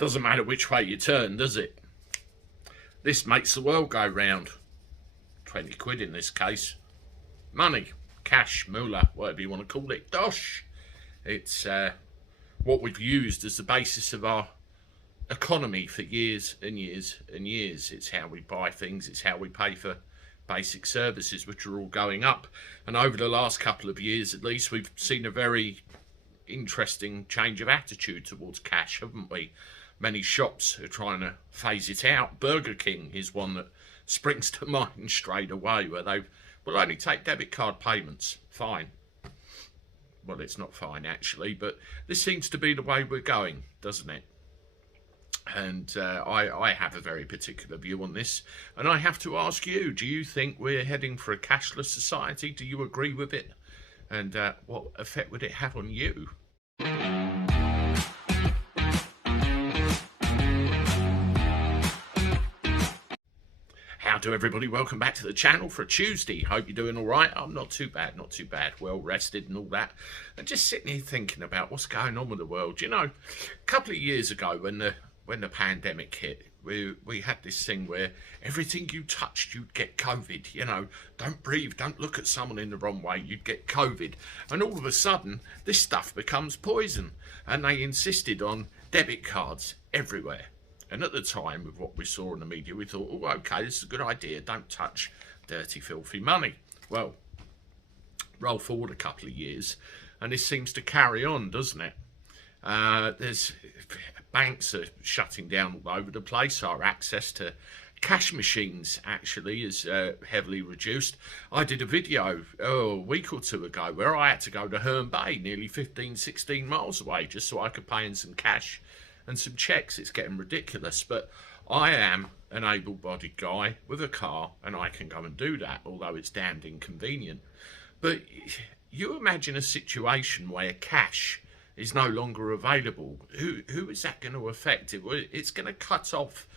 Doesn't matter which way you turn, does it? This makes the world go round. 20 quid in this case. Money, cash, moolah, whatever you want to call it. Dosh. It's what we've used as the basis of our economy for years and years and years. It's how we buy things. It's how we pay for basic services, which are all going up. And over the last couple of years, at least, we've seen a very interesting change of attitude towards cash, haven't we? Many shops are trying to phase it out. Burger King is one that springs to mind straight away, where they will only take debit card payments. Fine. Well, it's not fine actually, but this seems to be the way we're going, doesn't it? And I have a very particular view on this, and I have to ask you, do you think we're heading for a cashless society? Do you agree with it? And what effect would it have on you? Howdy everybody, welcome back to the channel for a Tuesday. Hope you're doing all right. I'm not too bad, not too bad. Well rested and all that. And just sitting here thinking about what's going on with the world. You know, a couple of years ago when the pandemic hit, we had this thing where everything you touched, you'd get COVID. You know, don't breathe, don't look at someone in the wrong way, you'd get COVID. And all of a sudden, this stuff becomes poison. And they insisted on debit cards everywhere. And at the time, with what we saw in the media, we thought, oh, okay, this is a good idea. Don't touch dirty, filthy money. Well, roll forward a couple of years, and this seems to carry on, doesn't it? There's banks are shutting down all over the place. Our access to cash machines actually is heavily reduced. I did a video a week or two ago where I had to go to Herne Bay, nearly 15, 16 miles away, just so I could pay in some cash and some checks. It's getting ridiculous, but I am an able-bodied guy with a car and I can go and do that, although it's damned inconvenient. But you imagine a situation where cash is no longer available. Who is that going to affect? It's going to cut off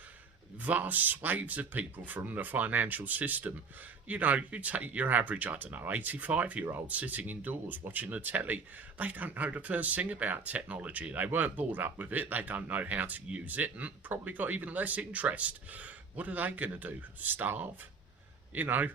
vast swathes of people from the financial system. You know, you take your average, I don't know, 85-year-old sitting indoors watching the telly. They don't know the first thing about technology. They weren't brought up with it. They don't know how to use it, and probably got even less interest. What are they going to do? Starve? You know,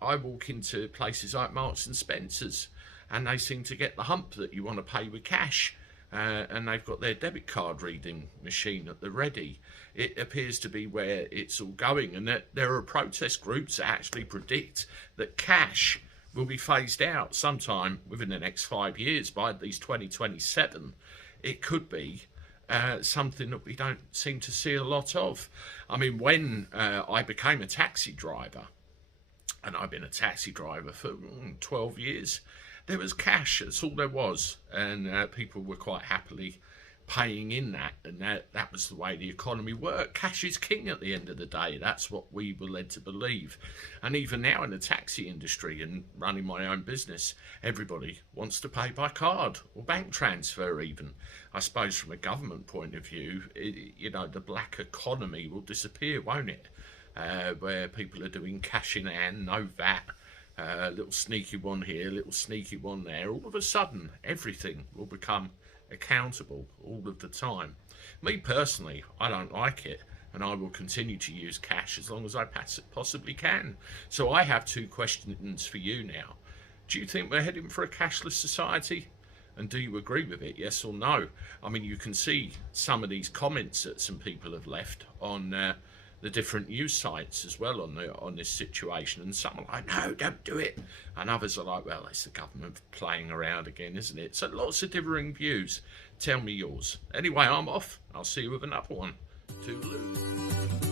I walk into places like Marks and Spencer's, and they seem to get the hump that you want to pay with cash. And they've got their debit card reading machine at the ready. It appears to be where it's all going, and that there are protest groups that actually predict that cash will be phased out sometime within the next 5 years. By at least 2027, it could be something that we don't seem to see a lot of. I mean, when I became a taxi driver, and I've been a taxi driver for 12 years, there was cash, that's all there was, and people were quite happily paying in that, and that was the way the economy worked. Cash is king at the end of the day. That's what we were led to believe. And even now in the taxi industry and running my own business, everybody wants to pay by card or bank transfer even. I suppose from a government point of view, you know, the black economy will disappear, won't it? Where people are doing cash in hand, no VAT, little sneaky one here, little sneaky one there. All of a sudden, everything will become accountable all of the time. Me personally, I don't like it, and I will continue to use cash as long as I possibly can. So I have two questions for you now. Do you think we're heading for a cashless society? And do you agree with it, yes or no? I mean, you can see some of these comments that some people have left on the different news sites as well on this situation, and some are like, no, don't do it, and others are like, well, it's the government playing around again, isn't it? So lots of differing views. Tell me yours. Anyway, I'm off. I'll see you with another one. Toodaloo.